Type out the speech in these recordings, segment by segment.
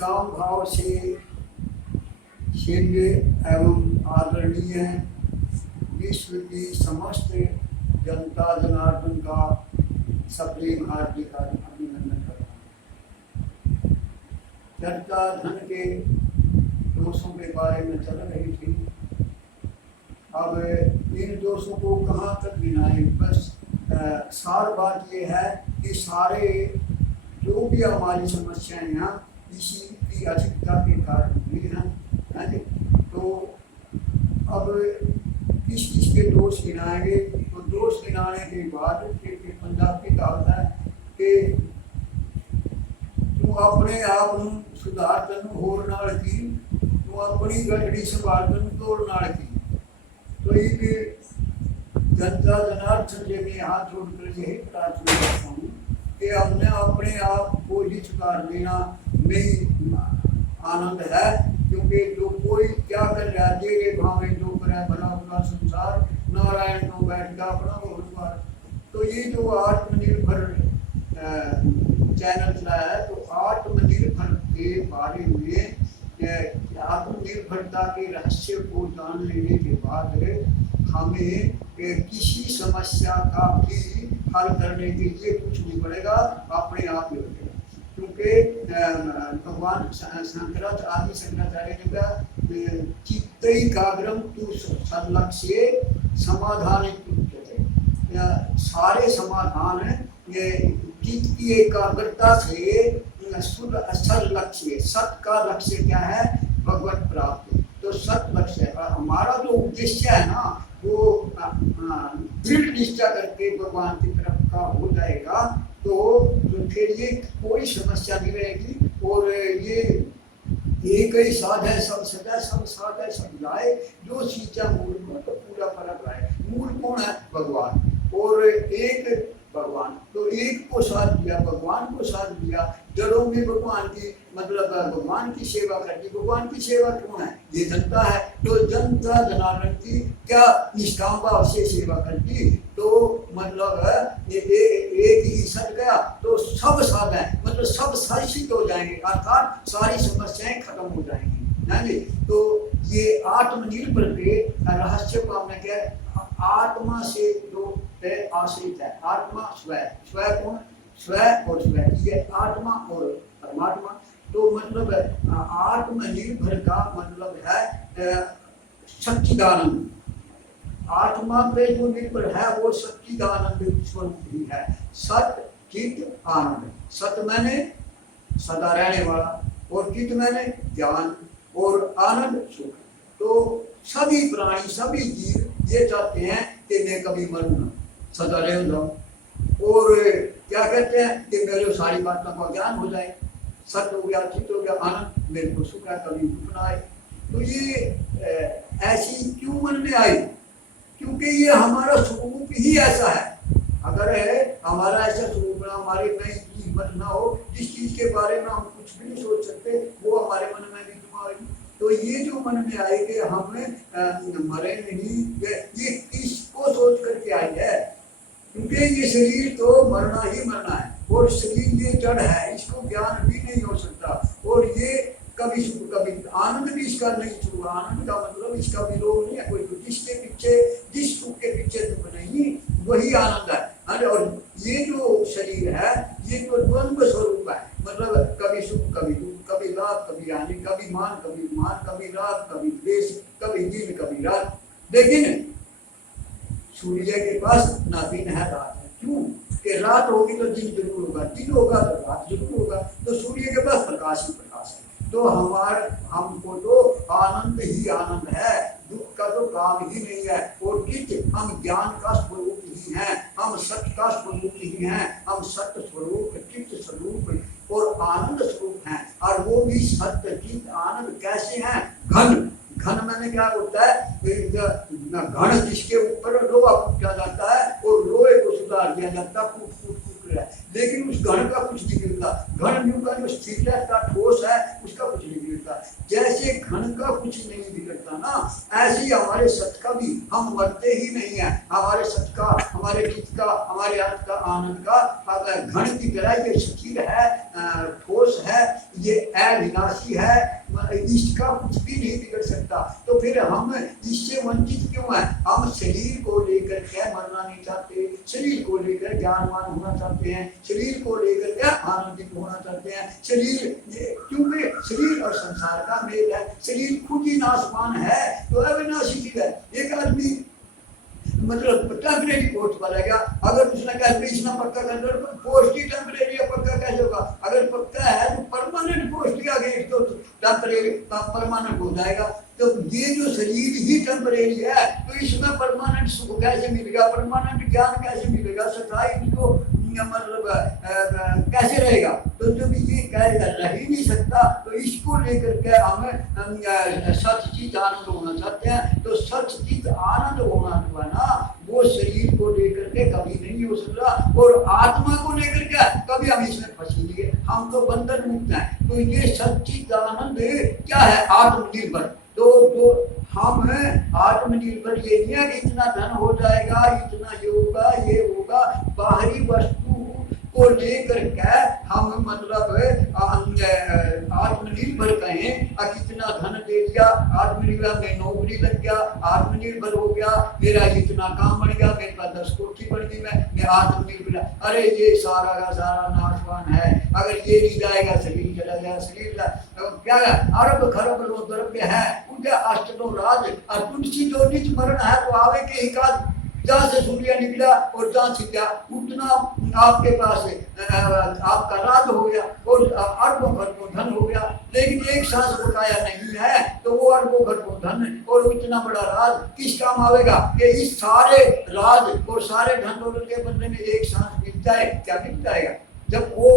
निष्काम भाव से सेव्य एवं आदरणीय विश्व की समस्त जनता जनार्दन का सप्रेम हार्दिक अभिनंदन करता हूँ। चर्चा धन के दोषों के बारे में चल रही थी। अब इन दोषों को कहाँ तक गिनाएं? बस सार बात ये है कि सारे जो भी हमारी समस्याएं हैं इसी की अधिकता के कारण हुई हैं। तो अब किस किस के दोष गिनाएंगे? तो दोष गिनाने के बाद फिर पंजाब की कहावत है कि तू अपने आप सुधार तन होर नाल की, तू अपनी गठड़ी संभाल तन तोड़ नाल की। तो एक जनता जनार्दन से मैं हाथ जोड़कर यही प्रार्थना करता हूँ कि हमने अपने आप को ही सुधार लेना में आनंद है, क्योंकि जो कोई क्या कर रहा है तेरे भावे जो करे भला बुरा संसार, नारायण को बैठ का अपना बहुबार। तो ये जो आत्मनिर्भर चैनल चलाया है, तो आत्मनिर्भर के बारे में आत्मनिर्भरता के रहस्य को जान लेने के बाद हमें किसी समस्या का भी हल करने के लिए कुछ नहीं पड़ेगा, अपने आप ही हो जाएगा। क्योंकि भगवान आदि शंकराचार्य ने कहा चित्तैकाग्रम तु सल्लक्ष्ये समाधान, सारे समाधान ये चित्त की एकाग्रता से शुद्ध असल लक्ष्य, सत का लक्ष्य क्या है? भगवत प्राप्ति। तो सत लक्ष्य है हमारा जो उद्देश्य है ना, वो दृढ़ निष्ठा करके भगवान की तरफ का हो जाएगा, तो फिर ये कोई समस्या नहीं रहेगी। और ये एक ही साध है सब सजा, सब साध है सब जाए, जो सींचा मूल को तो पूरा फर्क आए। मूल कौन है? भगवान। और एक भगवान, तो एक को साथ दिया, भगवान को साथ दिया, जड़ों में भगवान की मतलब भगवान की सेवा करती। भगवान की सेवा कौन है? ये जनता है। तो जनता जनार्दन की क्या निष्काम भाव से सेवा करती, तो मतलब ये एक ही सट गया तो सब साध है, मतलब सब शासित हो जाएंगे, अर्थात सारी समस्याएं खत्म हो जाएंगी। तो ये आत्मनिर्भर के रहस्य को हमने क्या, आत्मा से जो आश्रित है, आत्मा स्व, स्व कौन? स्व और स्व, ये आत्मा और परमात्मा। तो मतलब आत्मनिर्भर का मतलब है सच्चिदानंद। आत्मा पे जो निर्भर है वो सच्चिदानंद स्वरूप ही है। सत चित आनंद। सत मैंने सदा रहने वाला, और चित मैंने ज्ञान, और आनंद सुख। तो सभी प्राणी सभी जीव ये चाहते हैं कि मैं कभी मरूं ना, सदा रह जाऊं। और क्या कहते हैं कि मेरे सारी बातों का ज्ञान हो जाए, सत्य हो गया, चित्त हो गया, आनंद, मेरे को सुख है, कभी दुख ना आए। तो ये ऐसी क्यों मन में आई? क्योंकि ये हमारा स्वरूप ही ऐसा है। अगर हमारा ऐसा स्वरूप ना, हमारे में हिम्मत ना हो, जिस चीज के बारे में हम कुछ भी नहीं सोच सकते, वो हमारे मन में भी क्यों आएगी? तो ये जो मन में आए कि हमें मरे नहीं, ये किसको सोच करके आई है? क्योंकि ये शरीर तो मरना ही मरना है, और शरीर ये जड़ है, इसको ज्ञान भी नहीं हो सकता। और ये कभी सुख कभी आनंद भी इसका नहीं छूगा। आनंद का मतलब इसका विरोध नहीं है कोई। तो जिसके पीछे, जिस सुख के पीछे दुख नहीं, वही आनंद है। और ये जो शरीर है ये तो द्वंद्व स्वरूप है, मतलब कभी सुख कभी दुख, कभी लाभ कभी हानि, कभी मान कभी मान, कभी राग कभी द्वेष, कभी दिन कभी रात। लेकिन सूर्य के पास ना दिन है रात है। क्यों? कि रात होगी तो दिन जरूर होगा, दिन होगा तो रात जरूर होगा। तो सूर्य के पास प्रकाश ही प्रकाश है। तो हमको तो आनंद ही आनंद है, दुख का तो काम ही नहीं है। और चित्त, हम ज्ञान का स्वरूप ही हैं, हम सत्य का स्वरूप ही हैं, हम सत्य स्वरूप, चित्त स्वरूप और आनंद स्वरूप हैं। और वो भी सत्य चित्त आनंद कैसे हैं? घन। घन मैंने क्या होता है? घन जिसके ऊपर लोहा फूटा जाता है और लोहे को सुधार दिया जाता है, रहा है, लेकिन उस घन का कुछ नहीं मिलता। घन न्यू का जो स्थिर रहता ठोस है उसका कुछ नहीं मिलता। सकता। जैसे घन का कुछ नहीं बिगड़ता ना, ऐसे ही हमारे सत्य का भी, हम मरते ही नहीं है। हमारे सत्य का, हमारे चित्त का, हमारे अर्थ का, आनंद का घन की तरह ये स्थिर है, ठोस है, ये अविनाशी है, इसका कुछ भी नहीं बिगड़ सकता। तो फिर हम इससे वंचित क्यों है? हम शरीर को लेकर के मरना नहीं चाहते, शरीर को लेकर ज्ञानवान होना चाहते हैं, शरीर को लेकर के आनंदित होना चाहते हैं। शरीर, क्योंकि शरीर और संसार का मेल है, शरीर खुद ही नाशवान है, तो अविनाशी चीज है। एक आदमी मतलब टेम्परेरी पोस्ट पर रहेगा, अगर उसने कहा इतना पक्का कर दो, पोस्ट ही टेम्परेरी है, पक्का कैसे होगा? अगर पक्का है तो परमानेंट पोस्ट के आगे तो टेम्परेरी परमानेंट हो जाएगा। तो ये जो शरीर ही टेम्परेरी है, तो इसमें परमानेंट सुख कैसे मिलेगा, परमानेंट ज्ञान कैसे मिलेगा, सच्चाई इसको मतलब कैसे रहेगा? तो जब ये रह ही नहीं सकता, तो इसको लेकर के हमें सच चीज आनंद होना चाहते हैं। तो सच चीज आनंद होना जो है ना, वो शरीर को लेकर के कभी नहीं हो सकता, और आत्मा को लेकर के कभी हम इसमें फंसेंगे, हम तो बंधन मुक्त हैं। तो ये सच्ची आनंद क्या है? आत्मनिर्भर। तो हम हैं आत्मनिर्भर। ये नहीं है कि इतना धन हो जाएगा, इतना ये होगा, ये होगा, बाहरी वस्तु को लेकर के हम मतलब आत्मनिर्भर कहें, कितना धन दे दिया, आत्मनिर्भर, मैं नौकरी लग गया, आत्मनिर्भर हो गया, मेरा इतना काम बढ़ गया, मेरे पास 10 कोठी बढ़ गई, मैं आत्मनिर्भर। अरे ये सारा का सारा नाशवान है। अगर ये नहीं जाएगा, शरीर चला जाएगा, शरीर क्या अरब खरब द्रव्य है, उनके अष्टो राज और तुलसी जो निज मरण है, तो आवे के ही काज, जहाँ से सूर्य निकला और जहाँ छिपा उतना आपके पास आपका राज हो गया और अरबों खरबों धन हो गया। लेकिन एक सांस बकाया नहीं है, तो वो अरबों खरबों धन और इतना बड़ा राज किस काम आवेगा? कि इस सारे राज और सारे धन दौलत के बदले में एक सांस मिल जाए, क्या मिल जाएगा? जब वो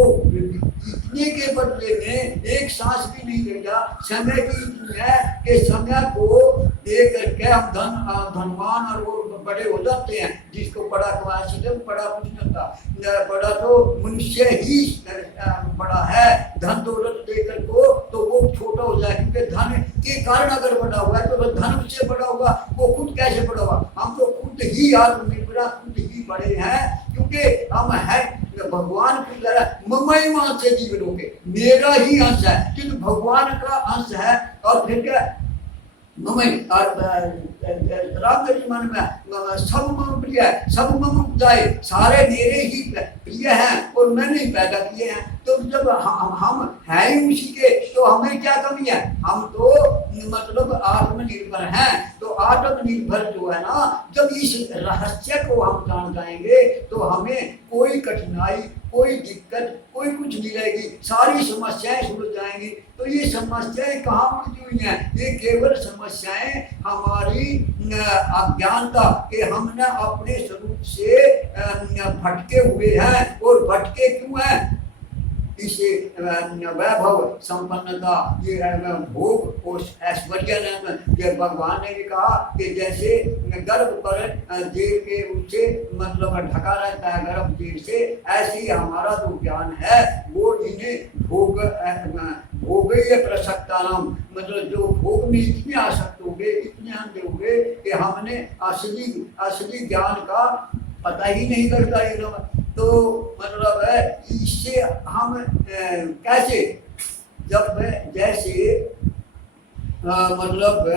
इतने के बदले में एक सांस भी नहीं लेगा, समय की इतनी है कि समय को दे करके हम धनवान और वो बड़े हो जाते हैं। जिसको बड़ा कमाया बड़ा कुछ नहीं होता, बड़ा तो मनुष्य ही बड़ा है। धन दौलत लेकर को तो वो छोटा हो जाए, क्योंकि धन के कारण अगर बड़ा हुआ है तो धन उससे बड़ा होगा, वो खुद कैसे बड़ा हुआ? हम तो खुद ही आत्मनिर्भर, खुद ही बड़े हैं, क्योंकि हम है भगवान की तरह ममई वहां से जीवन होके मेरा ही अंश है, क्योंकि भगवान का अंश है। और फिर क्या ममई राम मन में सब मम प्रिय है, सब मम उपजाए, सारे मेरे ही प्रिय हैं और मैंने ही पैदा किए हैं। तो जब हम हैं ही उसी के, तो हमें क्या कमी है? हम तो मतलब आत्मनिर्भर हैं। तो आत्मनिर्भर जो है ना, जब इस रहस्य को हम जान जाएंगे तो हमें कोई कठिनाई, कोई दिक्कत, कोई कुछ नहीं रहेगी, सारी समस्याएं सुलझ जाएंगी। तो ये समस्याएं कहाँ उलझी हुई हैं? ये केवल समस्याएं हमारी अज्ञानता के हमने अपने स्वरूप से भटके हुए हैं। और भटके क्यों हैं? इसे वैभव संपन्नता, ये भोग और ऐश्वर्य ने, भगवान ने भी कहा कि जैसे गर्भ पर जेल के उससे मतलब ढका रहता है गर्भ जेल से, ऐसे ही हमारा जो ज्ञान है वो इन्हें भोगीय प्रसक्ता नाम, मतलब जो भोग में इतने आसक्त हो गए, इतने अंधे हो गए कि हमने असली ज्ञान का पता ही नहीं करता है। तो मतलब है इससे हम कैसे, जब जैसे मतलब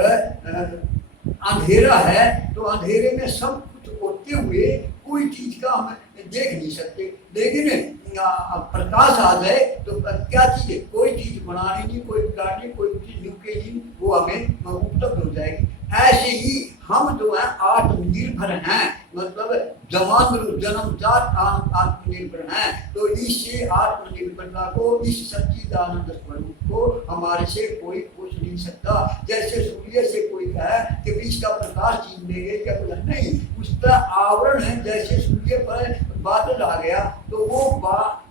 अंधेरा है, तो अंधेरे में सब कुछ होते हुए कोई चीज का हम देख नहीं सकते, लेकिन प्रकाश आ जाए तो क्या चीज है? कोई चीज बनानी नहीं, कोई बिगाड़नी, कोई चीज न्यूकेजी, वो हमें उपलब्ध हो जाएगी। ऐसे ही हम जो है आत्मनिर्भर हैं, मतलब जन्मजात आत्मनिर्भर हैं। तो इस आत्मनिर्भरता को, इस सच्चिदानंद स्वरूप को हमारे से कोई पूछ नहीं सकता। जैसे सूर्य से कोई कहे कि बीच का प्रकाश छीन लेंगे क्या? नहीं, उसका आवरण है। जैसे सूर्य पर बादल आ गया तो वो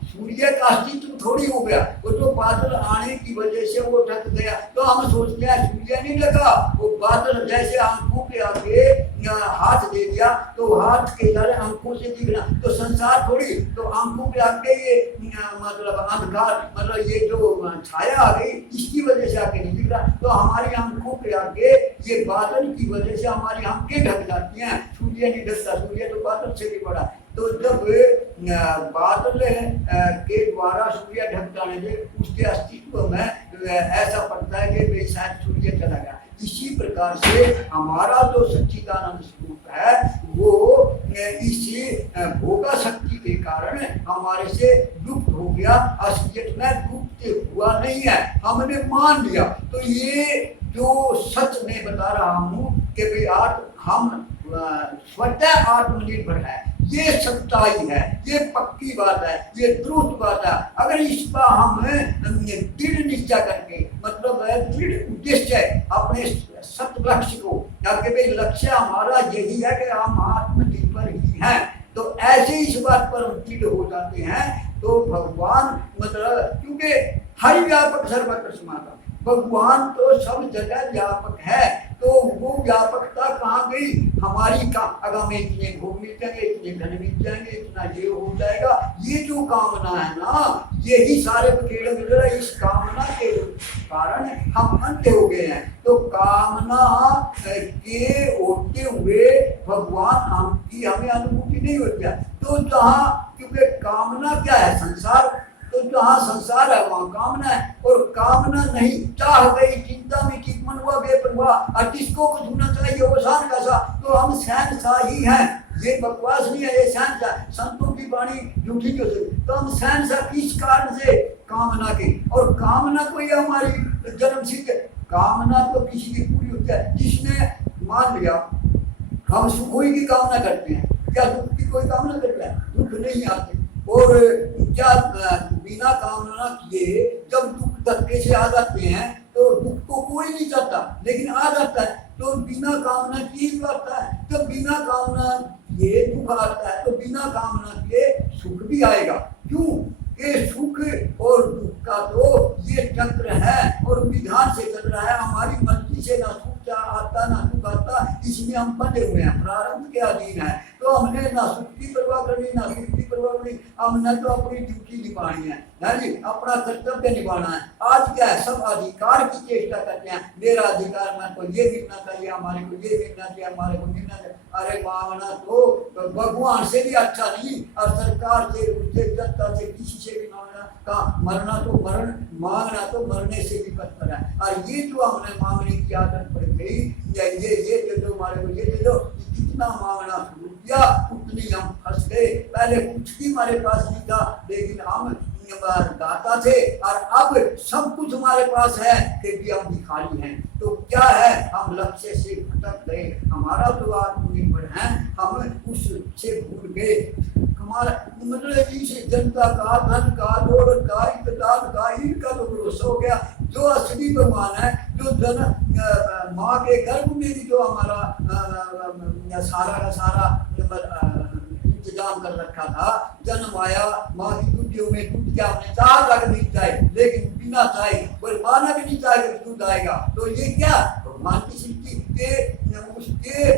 सूर्य का अस्तित्व थोड़ी हो गया, वो तो बादल आने की वजह से वो ढक गया। तो हम सोचते हैं सूर्य नहीं लगा, वो बादल जैसे आंखों के आगे हाथ दे दिया तो हाथ के सारे आंखों से दिखना, तो संसार थोड़ी, तो आंखों के आगे ये मतलब अंधकार, मतलब ये जो छाया आ गई इसकी वजह से आगे नहीं दिख रहा। तो हमारी आंखों के आगे ये बादल की वजह से हमारी आंखें ढक जाती हैं। सूर्य नहीं ढकता, सूर्य तो बादल से भी बड़ा। तो जब बादल के द्वारा सूर्य ढक जाने से उसके अस्तित्व में ऐसा पड़ता है कि शायद सूर्य चला गया। इसी प्रकार से हमारा जो सच्चिदानंद स्वरूप है वो इसी भोगा शक्ति के कारण हमारे से लुप्त हो गया, असलियत में लुप्त हुआ नहीं है, हमने मान लिया। तो ये जो सच मैं बता रहा हूँ कि भाई हम स्वतः आत्मनिर्भर है, ये सच्चाई है, ये पक्की बात है, ये द्रुत बात है। अगर इस पर हम दृढ़ निश्चय करके, मतलब दृढ़ उद्देश्य अपने सत्य लक्ष्य को, ताकि भाई लक्ष्य हमारा यही है कि हम आत्मनिर्भर ही हैं, तो ऐसे इस बात पर हम दृढ़ हो जाते हैं। तो भगवान मतलब क्योंकि हर व्यापक सर्वत्र समाता, भगवान तो सब जगह व्यापक है। तो वो व्यापकता कहाँ गई हमारी? का अगर हमें इतने भोग मिल जाएंगे, इतने धन मिल जाएंगे, इतना ये हो जाएगा, ये जो कामना है ना, यही सारे खेल मिल रहा है। इस कामना के कारण हम अंधे हो गए हैं। तो कामना के होते हुए भगवान की हमें अनुभूति नहीं होती है। तो जहाँ क्योंकि कामना क्या है? संसार। तो जहाँ संसार है वहाँ कामना है, और कामना नहीं, चाह गई चिंता में चित मन हुआ बेपरवाह, और किसको कुछ होना चाहिए वो शान कैसा। तो हम शहनशाह ही हैं, ये बकवास नहीं है, ये शहनशाह। संतों की वाणी झूठी नहीं हो सकती। तो हम शहनशाह किस कारण से? कामना की। और कामना कोई हमारी जन्म सिद्ध कामना तो किसी की पूरी होती है। जिसने मान लिया हम सुखों की कामना करते हैं, क्या दुख की कोई कामना करते हैं? दुख नहीं आते। और क्या बिना कामना किए जब दुख धक्के से आ जाते हैं तो दुख को कोई नहीं चाहता, लेकिन आ जाता है। तो बिना कामना किए आता है। जब बिना कामना किए दुख आता है तो बिना कामना किए सुख भी आएगा। क्यों? ये सुख और दुख का तो ये चक्र है और विधान से चल रहा है। हमारी मर्जी से ना सुख आता ना दुख आता, इसमें हम बंधे हुए हैं, प्रारंभ के अधीन है। तो हमने ना सुख की परवाह करनी ना दुख की परवाह करनी, हमने तो अपनी ड्यूटी निभानी है जी, अपना कर्तव्य निभाना है। आज क्या है, सब अधिकार की चेष्टा करते हैं। मेरा अधिकार, मैं तो ये मिलना चाहिए, हमारे को ये मिलना चाहिए, हमारे को मिलना चाहिए। अरे मांगना तो भगवान से भी अच्छा नहीं, और सरकार से, उससे, जनता से, किसी से भी मांगना का मरना तो मरण, मांगना तो मरने से भी बदतर है। और ये जो हमने मांगने की आदत पड़ गई, ये दे दो हमारे को, ये दे दो, जितना मांगना शुरू किया उतनी हम फंस गए। पहले कुछ भी हमारे पास नहीं था, लेकिन हम दाता थे, और अब सब कुछ हमारे पास है फिर भी हम भिखारी हैं। तो क्या है, हम लक्ष्य से भटक गए। हमारा तो आत्मनिर्भर है, हम उससे भूल गए। हमारा मतलब इस जनता का, धन का, दौलत का, इक़्तिदार का, इनका तो भरोसा हो गया। जो असली भगवान है, जो जन माँ के गर्भ में भी जो हमारा सारा का सारा इंतजाम कर रखा था, जन्म आया, माँ की दूधियों में दूध क्या हमने चाह लग नहीं चाहे, लेकिन बिना चाहे कोई माना भी नहीं चाहे दूध आएगा। तो ये क्या भगवान की सृष्टि के उसके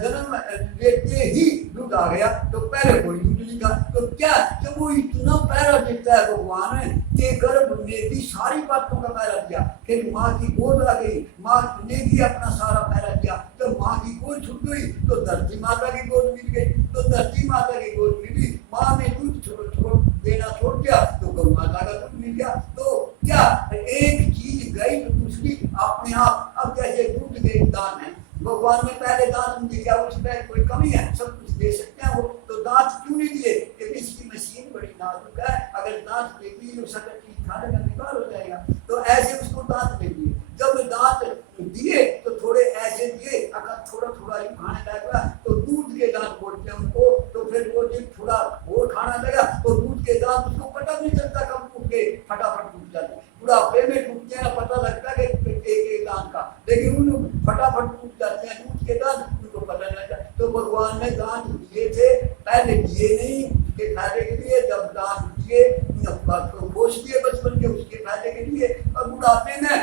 जन्म लेते ही दूध आ गया। तो पहले कोई दूध नहीं था। तो क्या जब वो इतना पहरा देता है भगवान के गर्भ में भी सारी बातों का पहरा दिया, फिर माँ की गोद आ गई, माँ ने भी अपना सारा पहरा दिया। तो माँ की गोद छूट गई तो धरती माता की गोद मिल गई। तो धरती माता की गोद मिली, माँ ने दूध छोड़ देना छोड़ दिया तो गौ माता का दूध मिल गया। तो क्या एक चीज गई तो दूसरी अपने आप। अब जैसे दूध के दान है, भगवान ने पहले दांत दिया, उसमें कोई कमी है? सब कुछ दे सकते हैं वो, तो दांत क्यों नहीं दिए? क्योंकि इसकी मशीन बड़ी नाजुक है, अगर दांत देगी तो सकल चीज खाने का बेकार हो जाएगा। तो ऐसे उसको दांत दे दिए। जब दांत दिए तो थोड़े ऐसे दिए, अगर थोड़ा थोड़ा ही खाने लगा तो दूध के दांत बोलते हैं उनको। तो फिर वो जब थोड़ा और खाना लगा तो दूध के दांत उसको पता नहीं चलता कब टूट के फटाफट टूट जाते। बुढ़ापे में टूटते हैं, पता लगता है एक दांत का, लेकिन उन फटाफट टूट जाते हैं दूध के दांत, उनको पता नहीं लगता। तो भगवान ने दांत दिए थे, पहले दिए नहीं उसके फायदे के लिए, जब दांत दिए खोज दिए बचपन के उसके फायदे के लिए, और बुढ़ापे में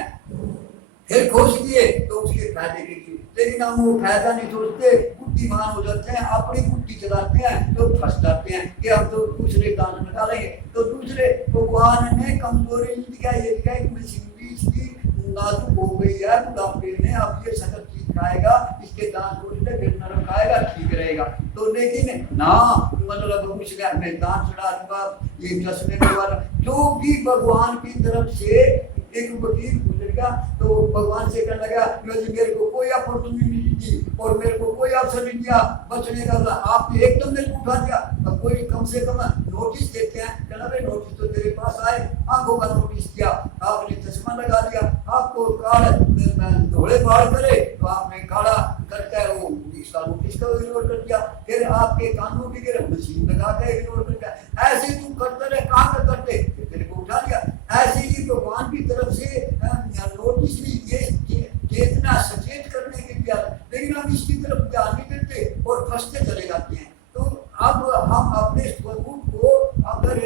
फिर खोज दिए तो उसके फायदे के लिए। लेकिन हम वो फायदा नहीं सोचते, बुद्धिमान हो जाते हैं, अपनी बुद्धि चलाते हैं तो फंस जाते हैं कि हम तो दूसरे कान में डालेंगे। तो दूसरे भगवान ने कमजोरी नहीं दिखाई, ये दिखाई कि मशीनरी इसकी नाजुक हो गई है बुढ़ापे में, अब ये सख्त चीज खाएगा, इसके दांत टूटने फिर नरम खाएगा ठीक रहेगा। तो लेकिन ना मतलब कुछ मैं दांत चढ़ा दूंगा, ये चश्मे वाला जो भी भगवान की तरफ से एक वकील गुजरेगा तो भगवान से कहने लगा मेरे को कोई अपॉर्चुनिटी नहीं दी और मेरे को कोई अवसर नहीं दिया बचने का, आपने एकदम मेरे को उठा दिया। अब कोई कम से कम नोटिस देते हैं, कहना भाई नोटिस तो तेरे पास आए, आंखों का नोटिस दिया, आपने चश्मा लगा दिया, आपको काल धोले बाल करे तो आपने काला करके वो इसका नोटिस का इग्नोर कर दिया, फिर आपके कानों की गिर मशीन लगा के इग्नोर कर दिया। ऐसे तुम करते रहे, कहाँ का करते, तेरे को उठा दिया। ऐसे ही भगवान की तरफ से नोटिस भी ये चेतना सचेत करने के लिए, लेकिन हम इसकी तरफ ध्यान नहीं देते और फंसते चले जाते हैं। तो अब हम अपने स्वरूप को अगर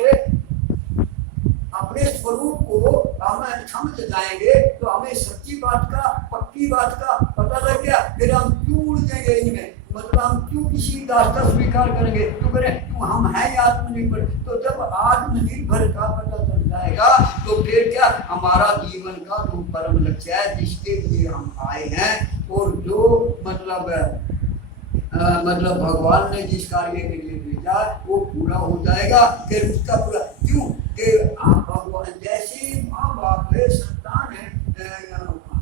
अपने स्वरूप को हम समझ जाएंगे तो हमें सच्ची बात का, पक्की बात का पता लग गया, फिर हम क्यों उड़ जाएंगे इनमें, मतलब हम क्यों किसी दास का स्वीकार करेंगे, क्यों करें, क्यों हम हैं आत्मनिर्भर। तो जब आत्मनिर्भर का पता चल जाएगा तो फिर क्या हमारा जीवन का जो परम लक्ष्य है जिसके लिए हम आए हैं और जो मतलब भगवान ने जिस कार्य के लिए भेजा वो पूरा हो जाएगा। फिर उसका पूरा क्यों कि भगवान जैसे माँ बाप है, संतान है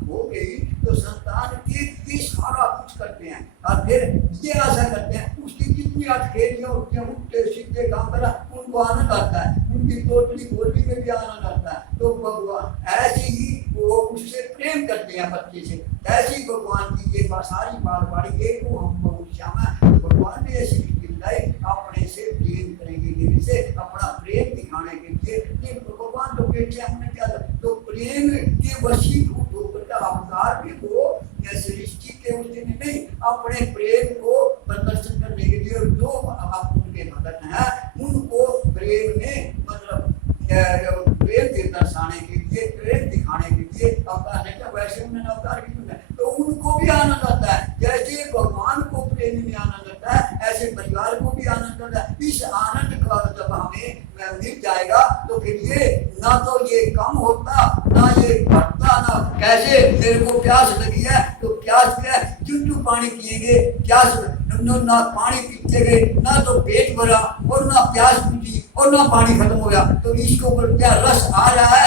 हो गई तो संतान के सारा कुछ करते हैं और फिर ये आशा करते हैं उसकी जितनी अटकेलियां होती हैं, उल्टे सीधे काम करा, उनको आनंद आता है, उनकी तोतली बोली में भी आनंद आता है। तो भगवान ऐसे ही वो उससे प्रेम करते हैं बच्चे से, ऐसे ही भगवान की ये सारी बात बाड़ी एक को हम बहुत श्यामा भगवान ने ऐसी अपने से प्रेम करेंगे, मेरे से अपना प्रेम दिखाने के लिए भगवान तो बेटे हमने क्या तो प्रेम के वशीभूत होकर का अवतार भी वो सृष्टि के उसने नहीं अपने प्रेम को प्रदर्शन करने के लिए, और जो आप उनके भक्त हैं उनको प्रेम में मतलब प्रेम के दर्शाने के लिए, प्रेम दिखाने के लिए अवतार है। वैसे उन्होंने अवतार क्यों है तो उनको भी आनंद आता है, जैसे भगवान को प्रेम में आनंद आता है ऐसे परिवार को भी आनंद आता है। इस आनंद का जब हमें मिल जाएगा तो फिर ये ना तो ये कम होता ना ये घटता, ना कैसे तेरे को प्यास लगी है तो प्यास क्या चुटू पानी पिएंगे, प्यास ना पानी पीते गए ना तो पेट भरा और ना प्यास बुझी और ना पानी खत्म हो गया। तो इसको ऊपर क्या रस आ रहा है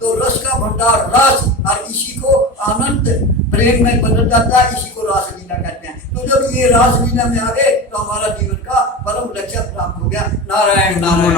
तो रस का भंडार रस, और इसी को आनंद प्रेम में बदल जाता है, इसी को रासलीला कहते हैं। तो जब ये रासलीला में आ गए तो हमारा जीवन का परम लक्ष्य प्राप्त हो गया। नारायण नारायण।